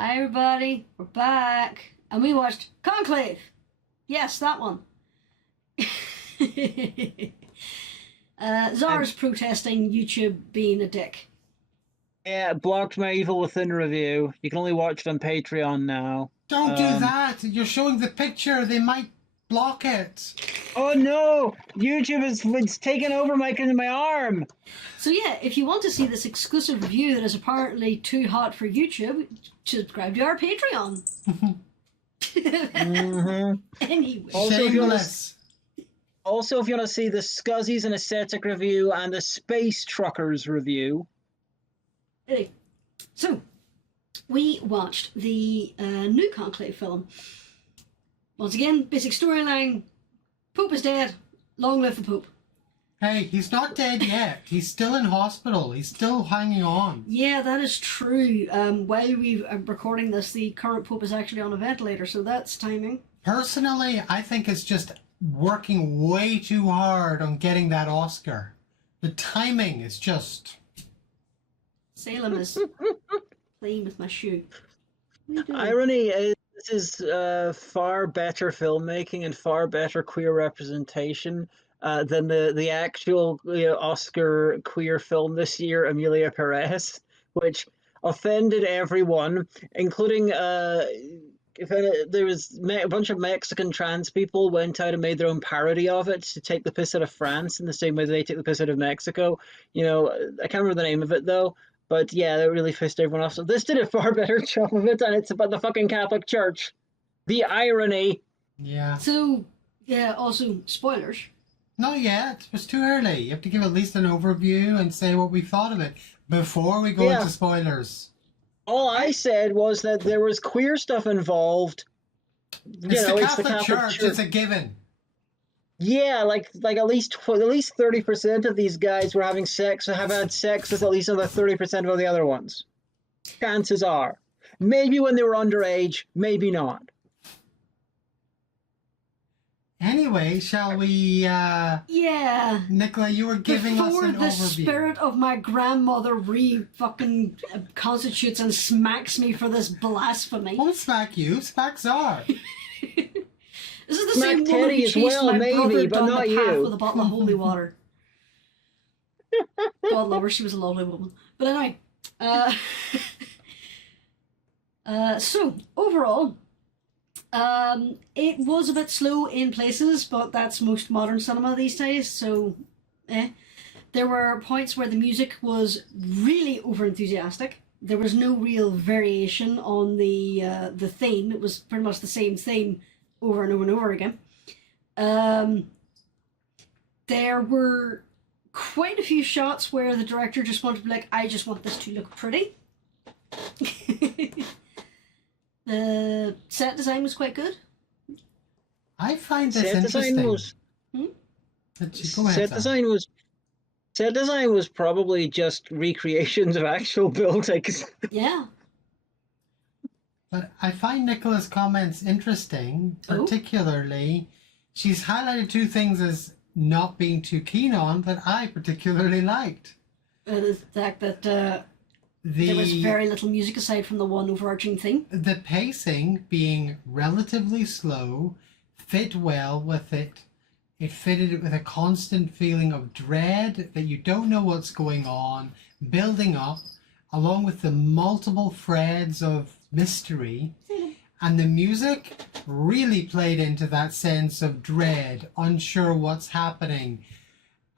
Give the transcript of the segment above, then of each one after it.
Hi, everybody. We're back. And we watched Conclave. Yes, that one. Czar's protesting YouTube being a dick. Yeah, blocked my Evil Within review. You can only watch it on Patreon now. Don't do that. You're showing the picture. They might block it. Oh no! YouTube it's taken over my arm. So yeah, if you want to see this exclusive review that is apparently too hot for YouTube, subscribe to our Patreon. Anyway. Shameless. Also, if you want to see the Scuzzies and Aesthetic review and the Space Truckers review. Anyway, so we watched the new Conclave film. Once again, basic storyline: Pope is dead. Long live the Pope. Hey, he's not dead yet. He's still in hospital. He's still hanging on. Yeah, that is true. While we are recording this, the current Pope is actually on a ventilator, so that's timing. Personally, I think it's just working way too hard on getting that Oscar. The timing is just... Salem is playing with my shoe. Irony is this is far better filmmaking and far better queer representation than the actual Oscar queer film this year, Amelia Perez, which offended everyone, including there was a bunch of Mexican trans people went out and made their own parody of it to take the piss out of France in the same way they take the piss out of Mexico. I can't remember the name of it though. But yeah, that really pissed everyone off. So this did a far better job of it, and it's about the fucking Catholic Church. The irony. Yeah. So, yeah, also, spoilers. Not yet. It was too early. You have to give at least an overview and say what we thought of it before we go into spoilers. All I said was that there was queer stuff involved. It's the Catholic Church. It's a given. Yeah, like at least 30% of these guys were having sex or have had sex with at least another 30% of the other ones. Chances are. Maybe when they were underage, maybe not. Anyway, shall we... Yeah. Nicola, you were giving us an overview. Before the spirit of my grandmother fucking constitutes and smacks me for this blasphemy. Won't smack you, smack Czar. This is the same woman who chased my brother down the path with a bottle of holy water. God love her, she was a lovely woman. But anyway, so overall, it was a bit slow in places, but that's most modern cinema these days. So, there were points where the music was really overenthusiastic. There was no real variation on the theme. It was pretty much the same theme over and over and over again. There were quite a few shots where the director just wanted to be like, I just want this to look pretty. The set design was quite good. I find this interesting. Set design was probably just recreations of actual buildings. Yeah. But I find Nicola's comments interesting, particularly she's highlighted two things as not being too keen on that I particularly liked. The fact that there was very little music aside from the one overarching theme. The pacing being relatively slow fit well with it. It fitted it with a constant feeling of dread that you don't know what's going on, building up, along with the multiple threads of mystery, and the music really played into that sense of dread, unsure what's happening.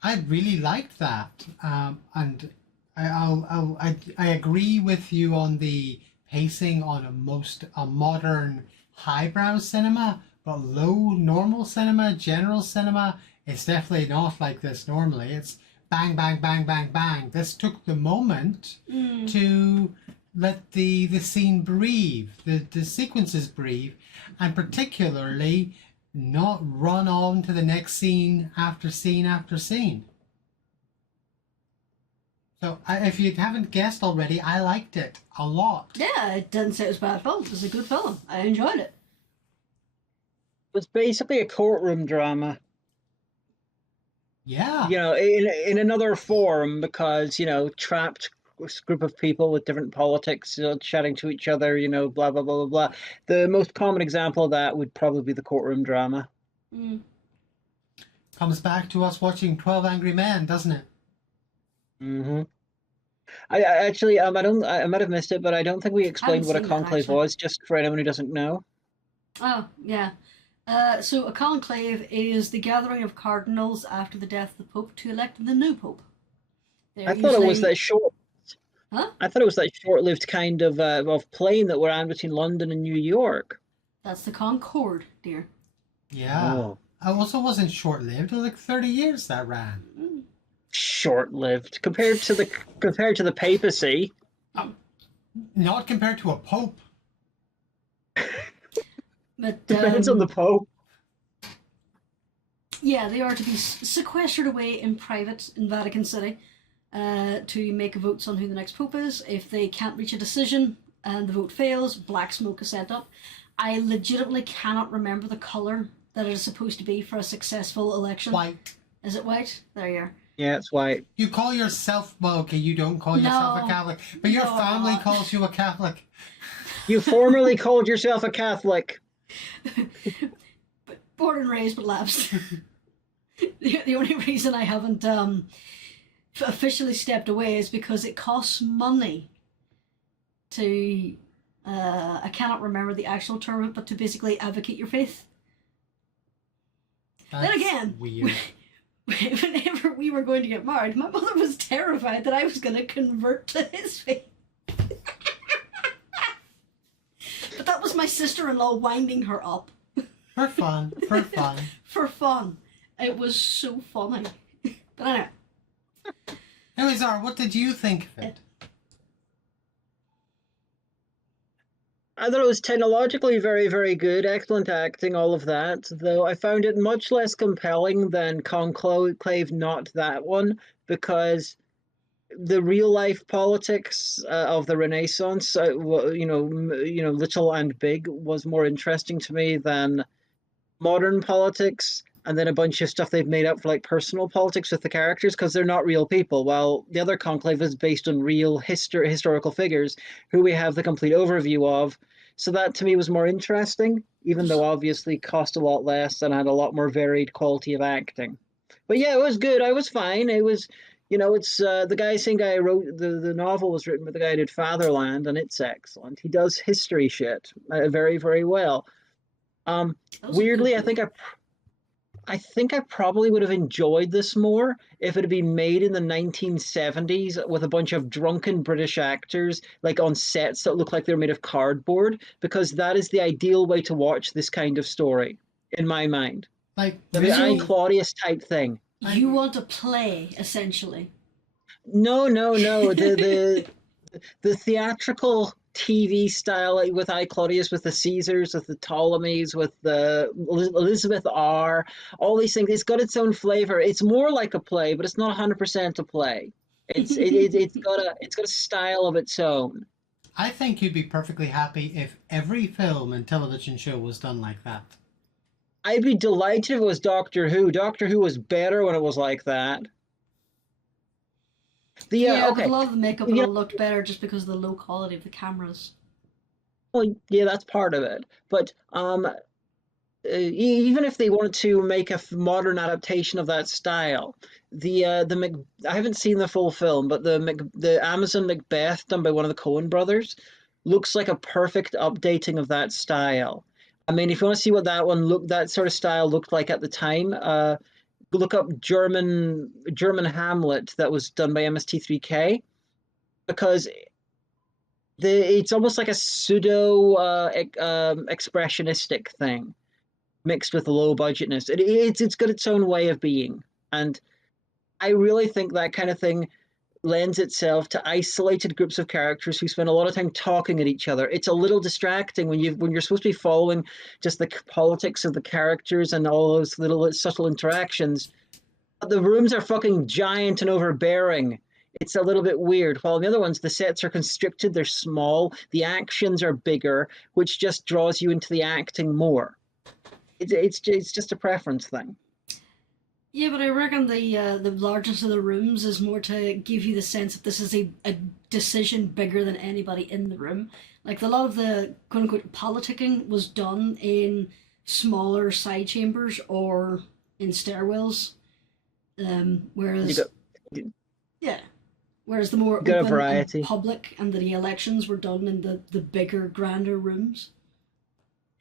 I really liked that, and I agree with you on the pacing on a modern highbrow cinema, but low normal cinema, general cinema, it's definitely not like this normally. It's bang, bang, bang, bang, bang. This took the moment to let the scene breathe, the sequences breathe, and particularly not run on to the next scene after scene after scene. So if you haven't guessed already, I liked it a lot. Yeah, I didn't say it was a bad film. It was a good film. I enjoyed it. It was basically a courtroom drama. Yeah. In another form, because trapped group of people with different politics, chatting to each other, blah, blah, blah, blah, blah. The most common example of that would probably be the courtroom drama. Mm. Comes back to us watching 12 Angry Men, doesn't it? Mm-hmm. I actually, I might have missed it, but I don't think we explained what a seen that, conclave actually. was, just for anyone who doesn't know. Oh, yeah. So a conclave is the gathering of cardinals after the death of the Pope to elect the new Pope. I thought it was that short. Huh? I thought it was that short-lived kind of plane that ran between London and New York. That's the Concorde, dear. Yeah. Oh. I also wasn't short-lived. It was like 30 years that ran. Short-lived compared to the papacy. Not compared to a pope. But Depends on the Pope. yeah, they are to be sequestered away in private in Vatican City to make votes on who the next Pope is. If they can't reach a decision and the vote fails, black smoke is sent up. I legitimately cannot remember the colour that it is supposed to be for a successful election. White. Is it white? There you are. Yeah, it's white. You call yourself, well, okay, you don't call yourself a Catholic, but your family calls you a Catholic. You formerly called yourself a Catholic. Born and raised, but lapsed. The only reason I haven't officially stepped away is because it costs money to, I cannot remember the actual term, but to basically advocate your faith. That's then again, weird. Whenever we were going to get married, my mother was terrified that I was going to convert to his faith. But that was my sister-in-law winding her up. For fun. For fun. For fun. It was so funny. But anyway. Anyway, Zara, what did you think of it? I thought it was technologically very, very good, excellent acting, all of that, though I found it much less compelling than Conclave, not that one, because the real-life politics of the Renaissance, little and big, was more interesting to me than modern politics, and then a bunch of stuff they've made up for like personal politics with the characters, because they're not real people, while the other Conclave is based on real historical figures who we have the complete overview of. So that to me was more interesting, even though obviously cost a lot less and had a lot more varied quality of acting. But yeah, it was good. I was fine. It was, it's the same guy who wrote the novel was written with the guy who did Fatherland, and it's excellent. He does history shit very, very well. Weirdly, I think I probably would have enjoyed this more if it had been made in the 1970s with a bunch of drunken British actors, like on sets that look like they're made of cardboard, because that is the ideal way to watch this kind of story, in my mind. Like the I, Claudius type thing. You want a play, essentially. No. The theatrical TV style with I, Claudius, with the Caesars, with the Ptolemies, with the Elizabeth R, all these things. It's got its own flavor. It's more like a play, but it's not 100% a play. It's got a style of its own. I think you'd be perfectly happy if every film and television show was done like that. I'd be delighted if it was Doctor Who. Doctor Who was better when it was like that. Okay. A lot of the makeup looked better just because of the low quality of the cameras. Well, yeah, that's part of it. But even if they wanted to make a modern adaptation of that style, I haven't seen the full film, but the Amazon Macbeth done by one of the Coen brothers looks like a perfect updating of that style. I mean, if you want to see what that sort of style looked like at the time, look up German Hamlet that was done by MST3K, because it's almost like a pseudo expressionistic thing mixed with the low budgetness. It's got its own way of being, and I really think that kind of thing lends itself to isolated groups of characters who spend a lot of time talking at each other. It's a little distracting when you're supposed to be following just the politics of the characters and all those little subtle interactions. But the rooms are fucking giant and overbearing. It's a little bit weird. While in the other ones, the sets are constricted, they're small, the actions are bigger, which just draws you into the acting more. It's just a preference thing. Yeah, but I reckon the largest of the rooms is more to give you the sense that this is a decision bigger than anybody in the room. Like a lot of the quote unquote politicking was done in smaller side chambers or in stairwells. You Whereas got yeah, whereas the more you got a open and variety. public and the elections were done in the bigger, grander rooms.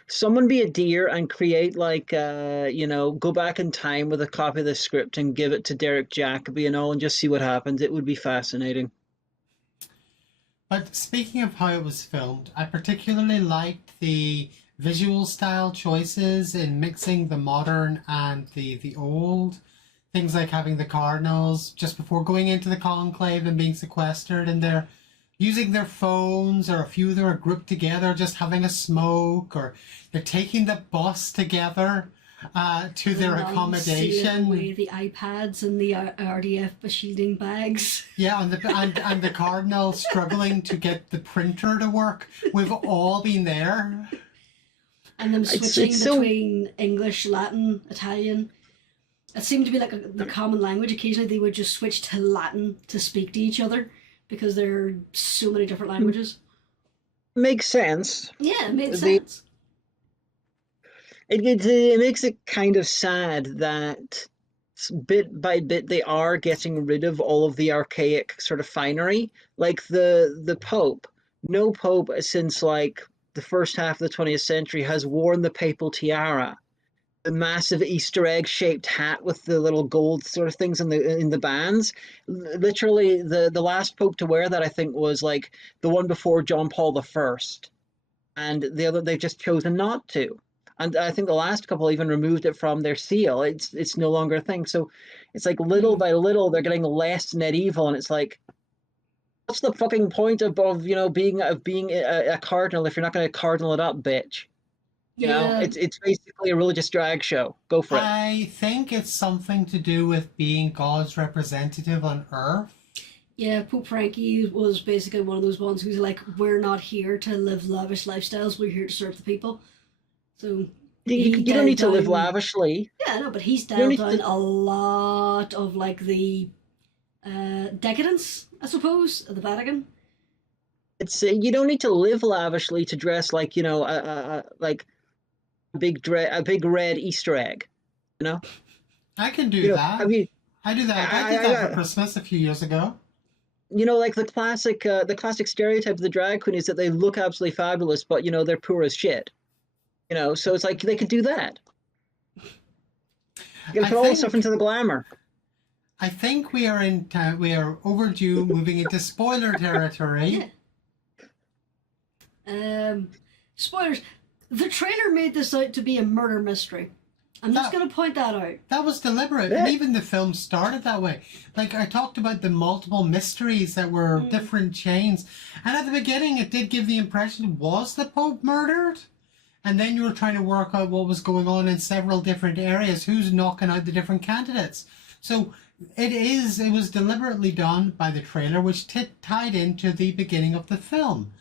Someone be a dear and create like go back in time with a copy of the script and give it to Derek Jacobi and all and just see what happens. It would be fascinating. But speaking of how it was filmed, I particularly liked the visual style choices in mixing the modern and the old. Things like having the cardinals just before going into the conclave and being sequestered, and they're using their phones, or a few of them are grouped together just having a smoke, or they're taking the bus together to their accommodation. Away the iPads and the RDF shielding bags. Yeah, and the cardinal struggling to get the printer to work. We've all been there. And them switching between English, Latin, Italian. It seemed to be like the common language. Occasionally they would just switch to Latin to speak to each other because there are so many different languages. Makes sense. Yeah, it made sense. It makes it kind of sad that bit by bit they are getting rid of all of the archaic sort of finery, like the Pope. No Pope since like the first half of the 20th century has worn the papal tiara, the massive Easter egg shaped hat with the little gold sort of things in the bands. Literally, the last Pope to wear that I think was like the one before John Paul I, and the other they've just chosen not to. And I think the last couple even removed it from their seal. It's no longer a thing. So it's like little by little they're getting less medieval, and it's like, what's the fucking point of being a cardinal if you're not going to cardinal it up, bitch? You know, it's basically a religious drag show. Go for it. I think it's something to do with being God's representative on earth. Yeah, Pope Frankie was basically one of those ones who's like, we're not here to live lavish lifestyles, we're here to serve the people. So you don't need to live lavishly. Yeah, no, but he's dialed down a lot of like the decadence, I suppose, of the Vatican. It's you don't need to live lavishly to dress like like a big red Easter egg, you know. I can do that. I do that. I did that for Christmas a few years ago. You know, like the classic stereotype of the drag queen is that they look absolutely fabulous, but they're poor as shit. You know, so it's like they could do that. You can put all the stuff into the glamour. I think we are overdue moving into spoiler territory. Yeah. Spoilers. The trailer made this out to be a murder mystery. I'm just going to point that out. That was deliberate, and even the film started that way. Like, I talked about the multiple mysteries that were different chains, and at the beginning it did give the impression, was the Pope murdered? And then you were trying to work out what was going on in several different areas, who's knocking out the different candidates. So it was deliberately done by the trailer, which tied into the beginning of the film.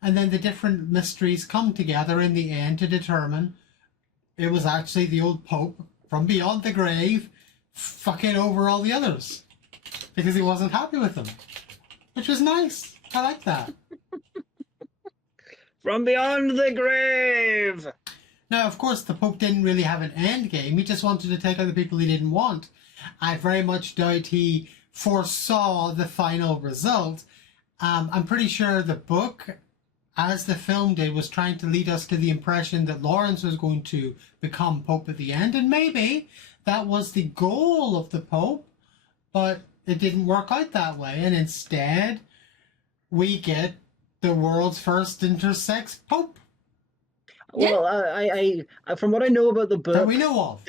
And then the different mysteries come together in the end to determine it was actually the old Pope from beyond the grave fucking over all the others because he wasn't happy with them, which was nice. I like that. From beyond the grave. Now, of course, the Pope didn't really have an end game. He just wanted to take out the people he didn't want. I very much doubt he foresaw the final result. I'm pretty sure the book, as the film did, was trying to lead us to the impression that Lawrence was going to become Pope at the end, and maybe that was the goal of the Pope, but it didn't work out that way, and instead we get the world's first intersex Pope. Well, I from what I know about the book, that we know of,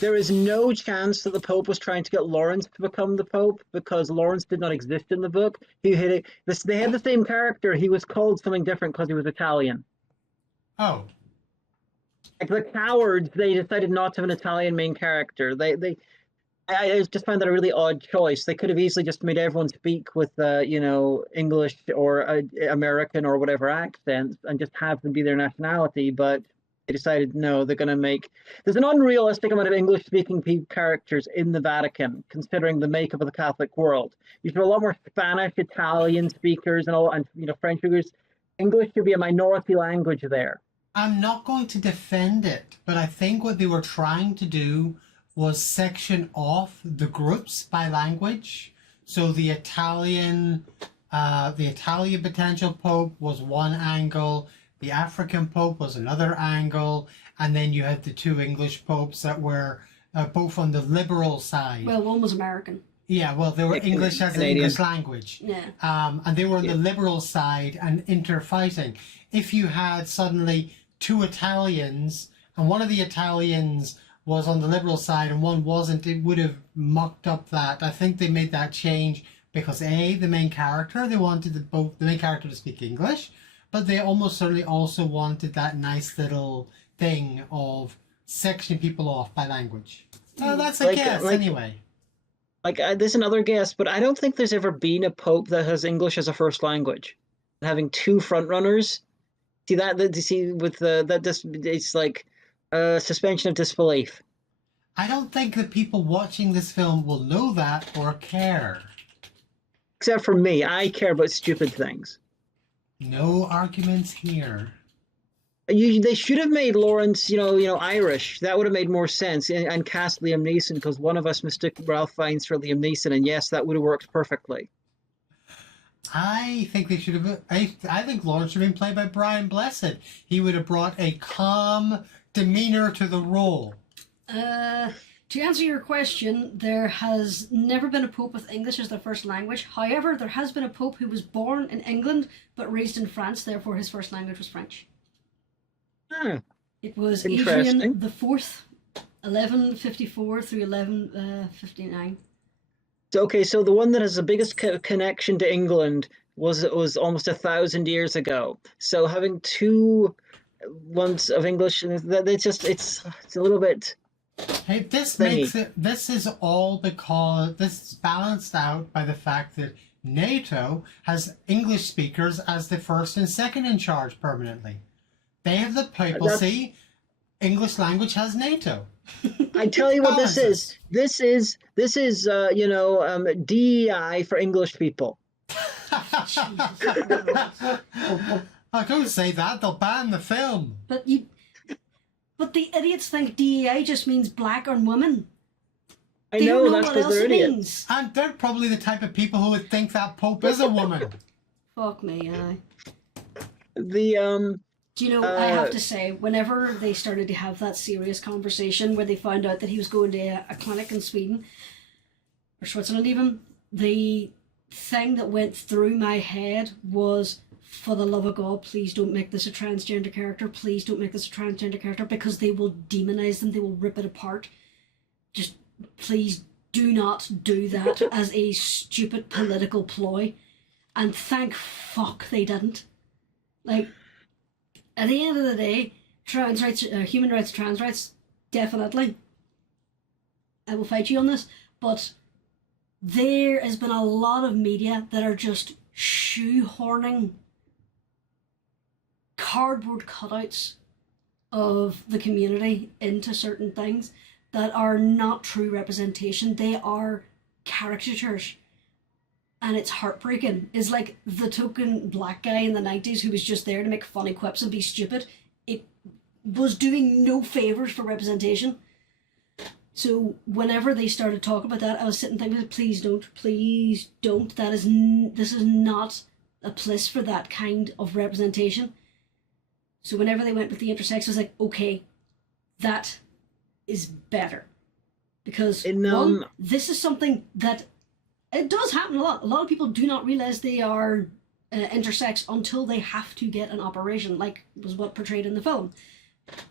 there is no chance that the Pope was trying to get Lawrence to become the Pope because Lawrence did not exist in the book. They had the same character. He was called something different because he was Italian. Oh, like the Cowards, they decided not to have an Italian main character. I just found that a really odd choice. They could have easily just made everyone speak with, English or American or whatever accents and just have them be their nationality. But They decided, no, they're going to make... There's an unrealistic amount of English-speaking characters in the Vatican, considering the makeup of the Catholic world. You should have a lot more Spanish, Italian speakers, and French speakers. English should be a minority language there. I'm not going to defend it, but I think what they were trying to do was section off the groups by language. So the Italian potential pope was one angle, the African pope was another angle, and then you had the two English popes that were both on the liberal side. Well, one was American. Yeah, well, they were English as an English language. Yeah. And they were on the liberal side and interfighting. If you had suddenly two Italians, and one of the Italians was on the liberal side and one wasn't, it would have mucked up that. I think they made that change because the main character, they wanted the main character to speak English, but they almost certainly also wanted that nice little thing of sectioning people off by language. That's a guess, anyway. There's another guess, but I don't think there's ever been a pope that has English as a first language. Having two frontrunners, see that? You see with it's like suspension of disbelief. I don't think the people watching this film will know that or care. Except for me, I care about stupid things. No arguments here. They should have made Lawrence, Irish. That would have made more sense, and cast Liam Neeson, because one of us mistook Ralph Fiennes for Liam Neeson, and yes, that would have worked perfectly. I think they should have. I think Lawrence should have been played by Brian Blessed. He would have brought a calm demeanor to the role. To answer your question, there has never been a pope with English as their first language. However, there has been a pope who was born in England but raised in France, therefore his first language was French. It was Adrian IV, 1154 through 1159. So the one that has the biggest connection to England was almost 1,000 years ago. So having two ones of English, it's a little bit. Hey, this makes it. This is all because this is balanced out by the fact that NATO has English speakers as the first and second in charge permanently. They have the papacy. English language has NATO. I tell you what this is. This is DEI for English people. I don't say that. They'll ban the film. But the idiots think DEI just means black on women. I know that's what because else they're it idiots. means. And they're probably the type of people who would think that Pope is a woman. Fuck me, aye. The Do you know, I have to say, whenever they started to have that serious conversation where they found out that he was going to a clinic in Sweden, or Switzerland even, the thing that went through my head was, for the love of God, please don't make this a transgender character. Please don't make this a transgender character, because they will demonize them. They will rip it apart. Just please do not do that as a stupid political ploy. And thank fuck they didn't. Like, at the end of the day, trans rights, human rights, trans rights, definitely. I will fight you on this, but there has been a lot of media that are just shoehorning cardboard cutouts of the community into certain things that are not true representation. They are caricatures. And it's heartbreaking. It's like the token black guy in the 90s who was just there to make funny quips and be stupid. It was doing no favours for representation. So whenever they started talking about that, I was sitting thinking, please don't. This is not a place for that kind of representation. So whenever they went with the intersex, I was like, okay, that is better. Because one, this is something that it does happen a lot. A lot of people do not realise they are intersex until they have to get an operation, like was what portrayed in the film.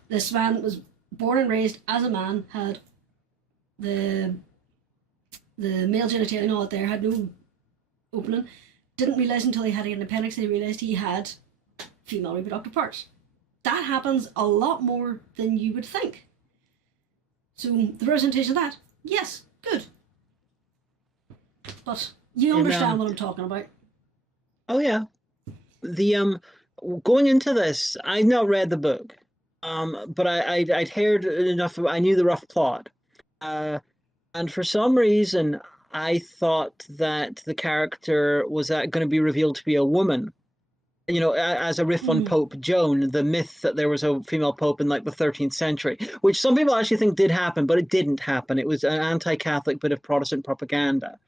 This man was born and raised as a man, had the male genitalia and all that there, had no opening. Didn't realise until he had an appendix that he realised he had female reproductive parts. That happens a lot more than you would think. So the representation of that, yes, good. But you understand what I'm talking about. Oh yeah. The going into this, I've not read the book. But I'd heard enough. I knew the rough plot, and for some reason, I thought that the character was going to be revealed to be a woman. You know, as a riff on Mm. Pope Joan, the myth that there was a female pope in like the 13th century, which some people actually think did happen, but it didn't happen. It was an anti-Catholic bit of Protestant propaganda.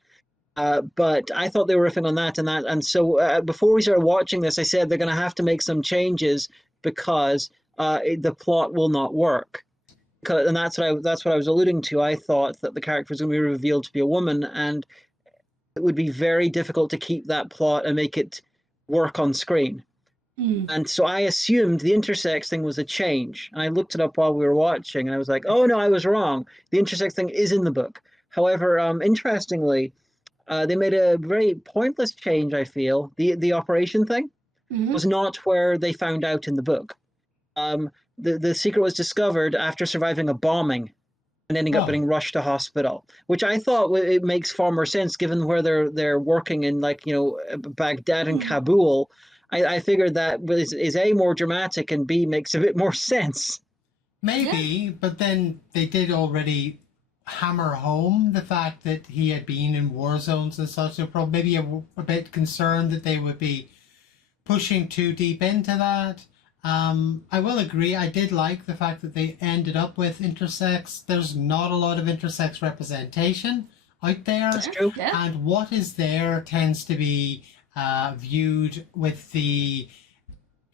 But I thought they were riffing on that and that. And so before we started watching this, I said they're going to have to make some changes because the plot will not work. And that's what I was alluding to. I thought that the character was going to be revealed to be a woman, and it would be very difficult to keep that plot and make it work on screen. Mm. And so I assumed the intersex thing was a change. And I looked it up while we were watching, and I was like, oh no, I was wrong. The intersex thing is in the book. However, interestingly, they made a very pointless change, I feel. The operation thing was not where they found out in the book. The secret was discovered after surviving a bombing and ending up getting rushed to hospital, which I thought it makes far more sense given where they're working in, like, you know, Baghdad and Kabul. I figured that is A, more dramatic, and B, makes a bit more sense. Maybe, but then they did already hammer home the fact that he had been in war zones and such. So probably maybe a bit concerned that they would be pushing too deep into that. I will agree. I did like the fact that they ended up with intersex. There's not a lot of intersex representation out there. That's true. Yeah. And what is there tends to be viewed with the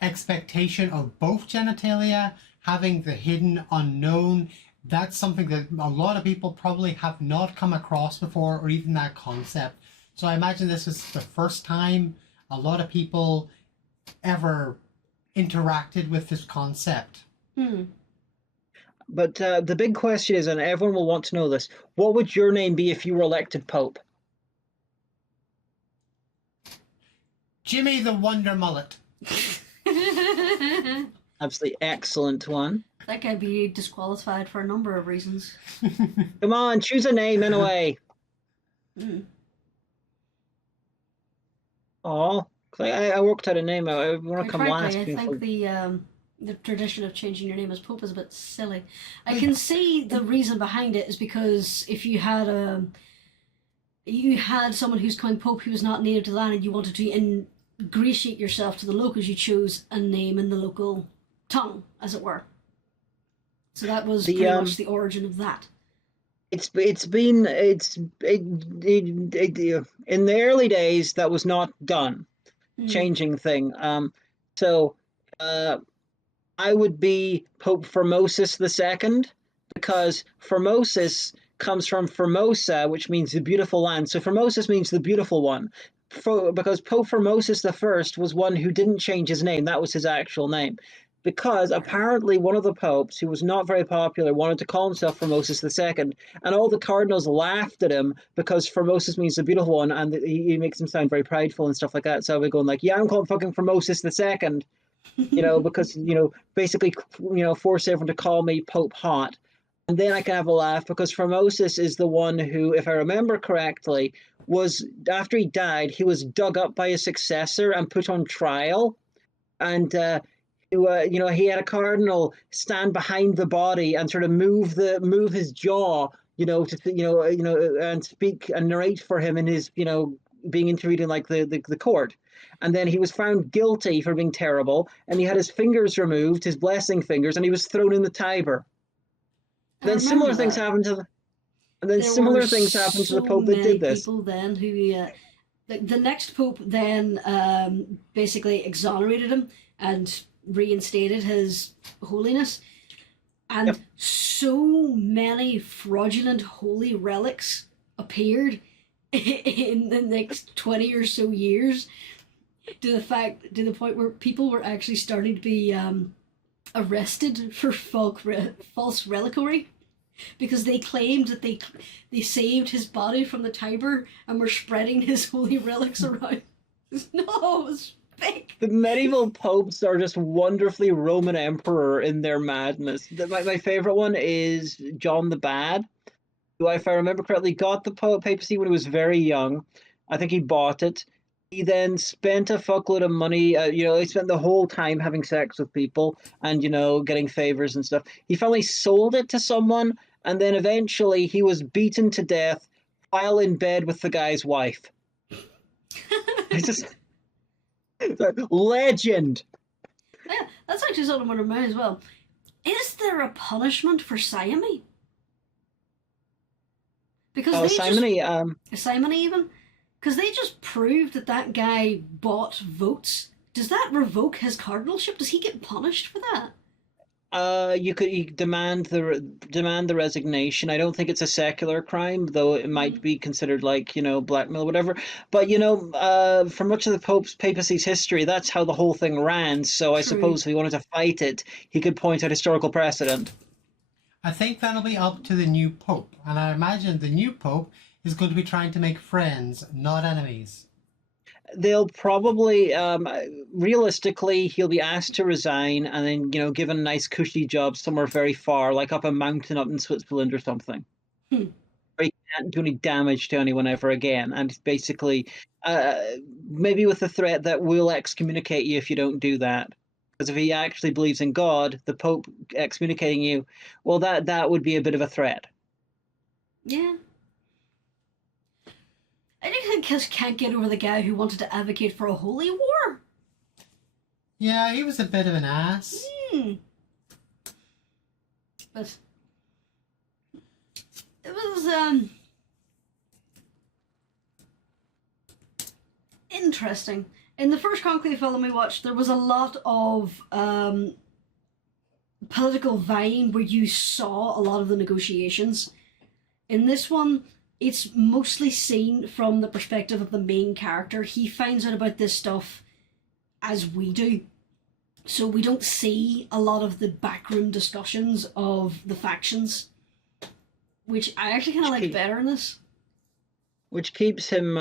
expectation of both genitalia, having the hidden unknown. That's something that a lot of people probably have not come across before, or even that concept. So I imagine this is the first time a lot of people ever interacted with this concept. But the big question is, and everyone will want to know this, what would your name be if you were elected Pope? Jimmy the Wonder Mullet. Absolutely excellent one. That could be disqualified for a number of reasons. Come on, choose a name anyway. Oh, I worked out a name. I want to come last. I think the tradition of changing your name as Pope is a bit silly. I can see the reason behind it is because if you had someone who's coming Pope who was not native to the land and you wanted to ingratiate yourself to the locals, you chose a name in the local tongue, as it were. So that was pretty much the origin of that. In the early days that was not done. Changing thing. So I would be Pope Formosus II, because Formosus comes from Formosa, which means the beautiful land. So Formosus means the beautiful one. Because Pope Formosus I was one who didn't change his name. That was his actual name. Because apparently one of the popes, who was not very popular, wanted to call himself Formosus II, and all the cardinals laughed at him because Formosus means the beautiful one, and he makes him sound very prideful and stuff like that. So we're going like, yeah, I'm called fucking Formosus II, you know, because, you know, basically, you know, force everyone to call me Pope Hot. And then I can have a laugh because Formosus is the one who, if I remember correctly, was, after he died, he was dug up by his successor and put on trial. And, you know, he had a cardinal stand behind the body and sort of move his jaw, you know, and speak and narrate for him in his, you know, being interviewed in like the court. And then he was found guilty for being terrible, and he had his fingers removed, his blessing fingers, and he was thrown in the Tiber. Then similar things happened to the Pope that did this. People then who, the next Pope then basically exonerated him and reinstated his holiness, and so many fraudulent holy relics appeared in the next 20 or so years, to the point where people were actually starting to be arrested for false reliquary, because they claimed that they saved his body from the Tiber and were spreading his holy relics around. No, it was fake. The medieval popes are just wonderfully Roman emperor in their madness. My favorite one is John the Bad, who, if I remember correctly, got the papacy when he was very young. I think he bought it. He then spent a fuckload of money. He spent the whole time having sex with people and getting favors and stuff. He finally sold it to someone, and then eventually he was beaten to death while in bed with the guy's wife. It's just legend. Yeah, that's actually something I want to remind as well. Is there a punishment for simony? Because simony. Simony even. Because they just proved that guy bought votes. Does that revoke his cardinalship? Does he get punished for that? You could demand the resignation. I don't think it's a secular crime, though it might be considered like blackmail, or whatever. But for much of the papacy's history, that's how the whole thing ran. So I suppose if he wanted to fight it, he could point out historical precedent. I think that'll be up to the new pope, and I imagine the new pope is going to be trying to make friends, not enemies. They'll probably, realistically, he'll be asked to resign and then, given a nice cushy job somewhere very far, like up a mountain up in Switzerland or something. Where he can't do any damage to anyone ever again. And basically, maybe with the threat that we'll excommunicate you if you don't do that. Because if he actually believes in God, the Pope excommunicating you, well, that would be a bit of a threat. Yeah. I think Kiss can't get over the guy who wanted to advocate for a holy war. Yeah, he was a bit of an ass. But it was interesting. In the first Conclave film we watched, there was a lot of political vying where you saw a lot of the negotiations. In this one, it's mostly seen from the perspective of the main character. He finds out about this stuff as we do. So we don't see a lot of the backroom discussions of the factions, which I actually kind of like better in this. Which keeps him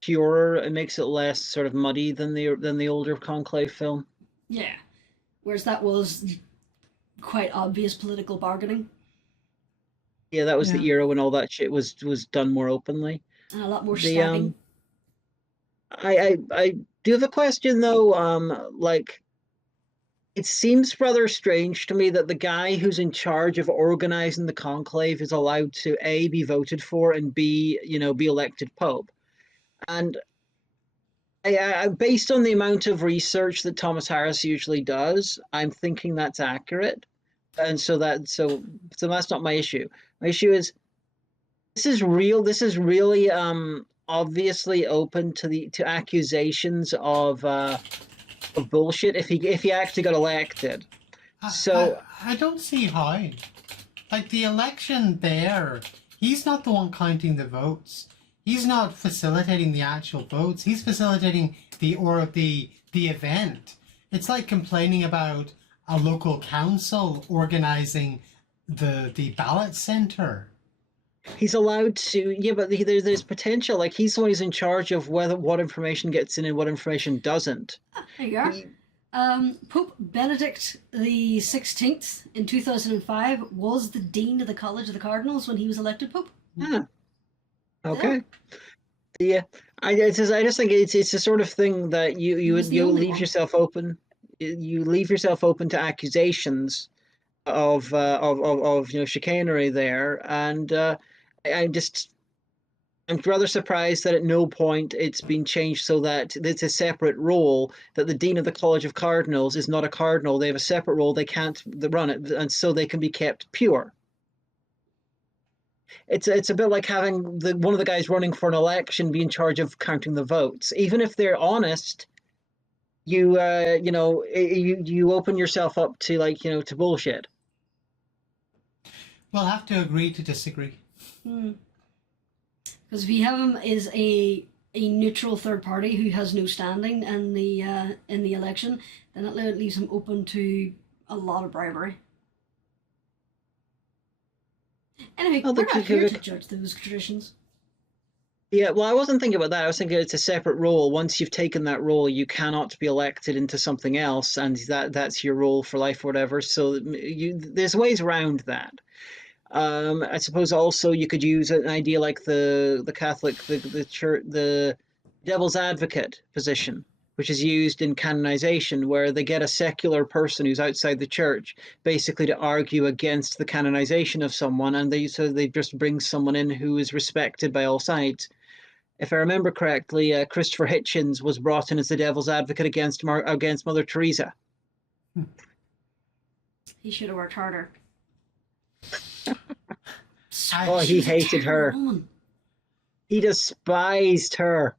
purer and makes it less sort of muddy than the older Conclave film. Yeah. Whereas that was quite obvious political bargaining. Yeah, that was the era when all that shit was done more openly. And a lot more stabbing. I do have a question though. It seems rather strange to me that the guy who's in charge of organizing the conclave is allowed to A, be voted for, and B, be elected Pope. And I based on the amount of research that Thomas Harris usually does, I'm thinking that's accurate. And so that's not my issue. My issue is this is real. This is really obviously open to accusations of bullshit if he actually got elected. I don't see how. Like the election there, he's not the one counting the votes. He's not facilitating the actual votes. He's facilitating the event. It's like complaining about a local council organizing the ballot center. He's allowed to, yeah, but there's potential. Like he's the one who's in charge of what information gets in and what information doesn't. There you are. Pope Benedict the 16th in 2005 was the dean of the College of the Cardinals when he was elected Pope. Yeah. Okay. Yeah. I just think it's the sort of thing that you leave yourself open. You leave yourself open to accusations of chicanery there, and I'm rather surprised that at no point it's been changed so that it's a separate role, that the Dean of the College of Cardinals is not a cardinal. They have a separate role. They can't run it, and so they can be kept pure. It's a bit like having one of the guys running for an election be in charge of counting the votes. Even if they're honest, you open yourself up to to bullshit. We'll have to agree to disagree. Because if you have him as a neutral third party who has no standing in the election, then it leaves him open to a lot of bribery. Anyway, we're not here to judge those traditions. Yeah, well, I wasn't thinking about that. I was thinking it's a separate role. Once you've taken that role, you cannot be elected into something else, and that's your role for life or whatever. So there's ways around that. I suppose also you could use an idea like the Catholic, the church, the devil's advocate position, which is used in canonization, where they get a secular person who's outside the church basically to argue against the canonization of someone, and they just bring someone in who is respected by all sides. If I remember correctly, Christopher Hitchens was brought in as the devil's advocate against Mother Teresa. He should have worked harder. He hated her. Woman. He despised her.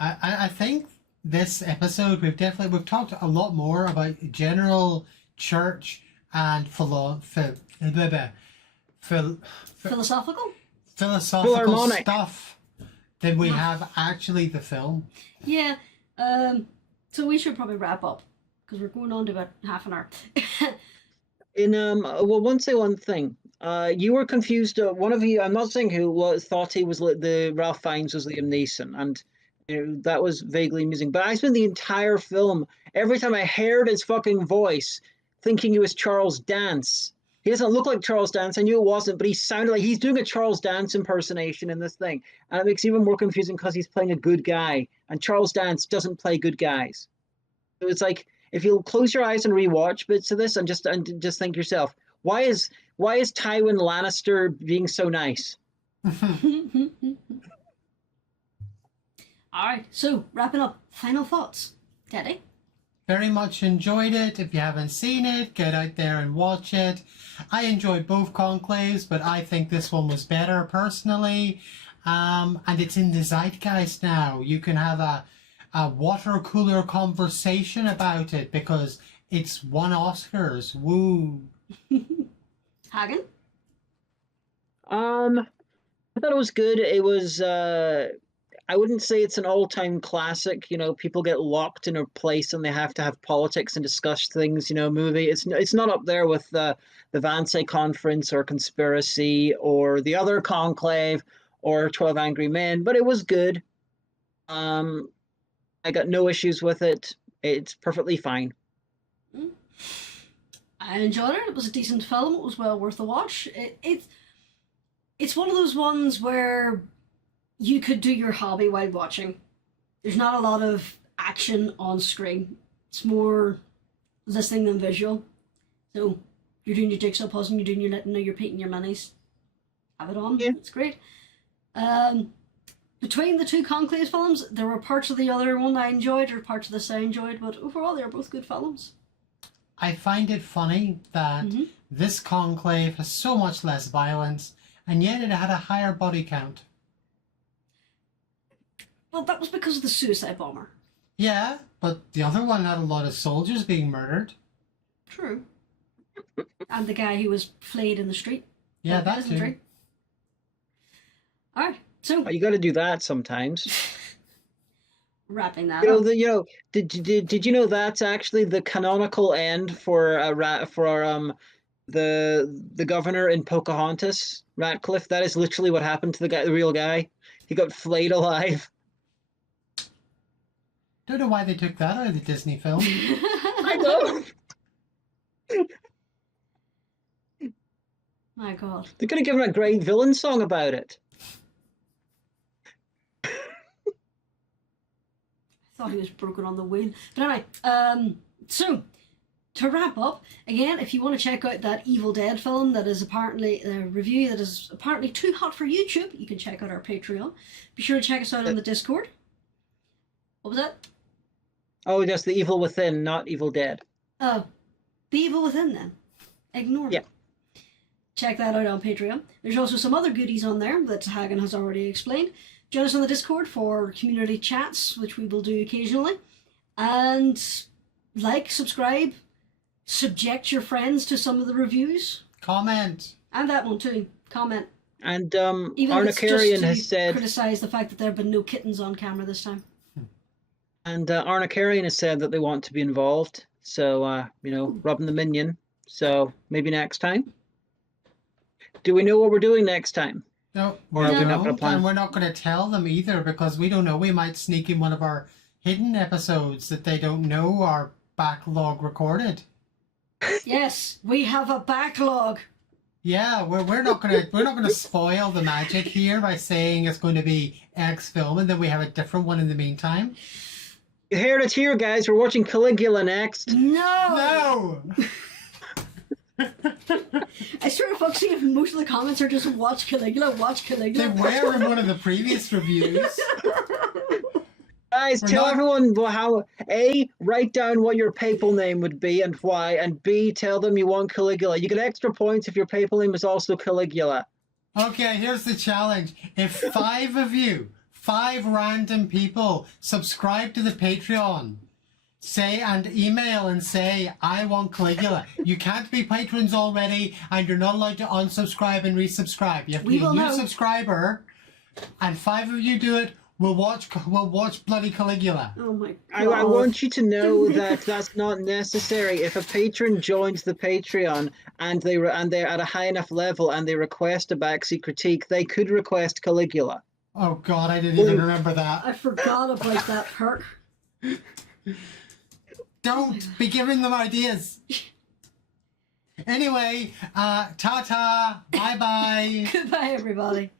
I think this episode we've talked a lot more about general church and philosophical Philharmonic stuff than we have actually the film. Yeah. So we should probably wrap up because we're going on to about half an hour. Well, say one thing. You were confused. One of you, I'm not saying who, thought he was the Ralph Fiennes was Liam Neeson, and that was vaguely amusing. But I spent the entire film, every time I heard his fucking voice, thinking he was Charles Dance. He doesn't look like Charles Dance. I knew it wasn't, but he sounded like he's doing a Charles Dance impersonation in this thing, and it makes it even more confusing because he's playing a good guy, and Charles Dance doesn't play good guys. So it's like, if you'll close your eyes and rewatch bits of this and just think to yourself, why is Tywin Lannister being so nice? All right, so wrapping up, final thoughts, Teddy? Very much enjoyed it. If you haven't seen it, get out there and watch it. I enjoyed both Conclaves, but I think this one was better personally. And it's in the zeitgeist now. You can have a water cooler conversation about it because it's won Oscars. Woo! Hagen? I thought it was good. It was. I wouldn't say it's an all-time classic. People get locked in a place and they have to have politics and discuss things. Movie. It's not up there with the Wannsee Conference or Conspiracy or the other Conclave or 12 Angry Men, but it was good. I got no issues with it. It's perfectly fine. I enjoyed it. It was a decent film. It was well worth a watch. It's one of those ones where you could do your hobby while watching. There's not a lot of action on screen. It's more listening than visual. So you're doing your jigsaw puzzle, you're doing your knitting, or you're painting your minis. Have it on. Yeah. It's great. Between the two Conclave films, there were parts of the other one I enjoyed, or parts of this I enjoyed, but overall they were both good films. I find it funny that this Conclave has so much less violence, and yet it had a higher body count. Well, that was because of the suicide bomber. Yeah, but the other one had a lot of soldiers being murdered. True. And the guy who was flayed in the street. Yeah, that too. All right, so you got to do that sometimes. Wrapping that up. Did you know that's actually the canonical end for the governor in Pocahontas, Ratcliffe? That is literally what happened to the real guy. He got flayed alive. Don't know why they took that out of the Disney film. I know. My God. They're going to give him a great villain song about it. I thought he was broken on the wheel. But anyway, so to wrap up, again, if you want to check out that Evil Dead film that is apparently a review that is apparently too hot for YouTube, you can check out our Patreon. Be sure to check us out on the Discord. What was that? Oh, just The Evil Within, not Evil Dead. Oh, The Evil Within then. Ignore me. Yeah. Check that out on Patreon. There's also some other goodies on there that Hagen has already explained. Join us on the Discord for community chats, which we will do occasionally. And like, subscribe, subject your friends to some of the reviews. Comment. And that one too. Comment. And Arnicarian has said... criticize the fact that there have been no kittens on camera this time. And Arnicarian has said that they want to be involved. So, rubbing the minion. So maybe next time. Do we know what we're doing next time? No, we don't, and we're not going to tell them either because we don't know. We might sneak in one of our hidden episodes that they don't know are backlog recorded. Yes, we have a backlog. Yeah, we're not gonna spoil the magic here by saying it's going to be X film and then we have a different one in the meantime. You heard it here, guys. We're watching Caligula next. No! No! I swear to fuck, see if most of the comments are just watch Caligula. They were in one of the previous reviews. Guys, tell everyone how, A, write down what your papal name would be and why, and B, tell them you want Caligula. You get extra points if your papal name is also Caligula. Okay, here's the challenge. If 5 of you, 5 random people, subscribe to the Patreon, and email and say, I want Caligula. You can't be patrons already, and you're not allowed to unsubscribe and resubscribe. You have to be a new subscriber, and 5 of you do it. We'll watch bloody Caligula. Oh my God. I want you to know that that's not necessary. If a patron joins the Patreon and they're at a high enough level and they request a Backseat Critique, they could request Caligula. Oh God, I didn't even remember that. I forgot about that perk. Don't be giving them ideas. Anyway, ta-ta, bye-bye. Goodbye, everybody.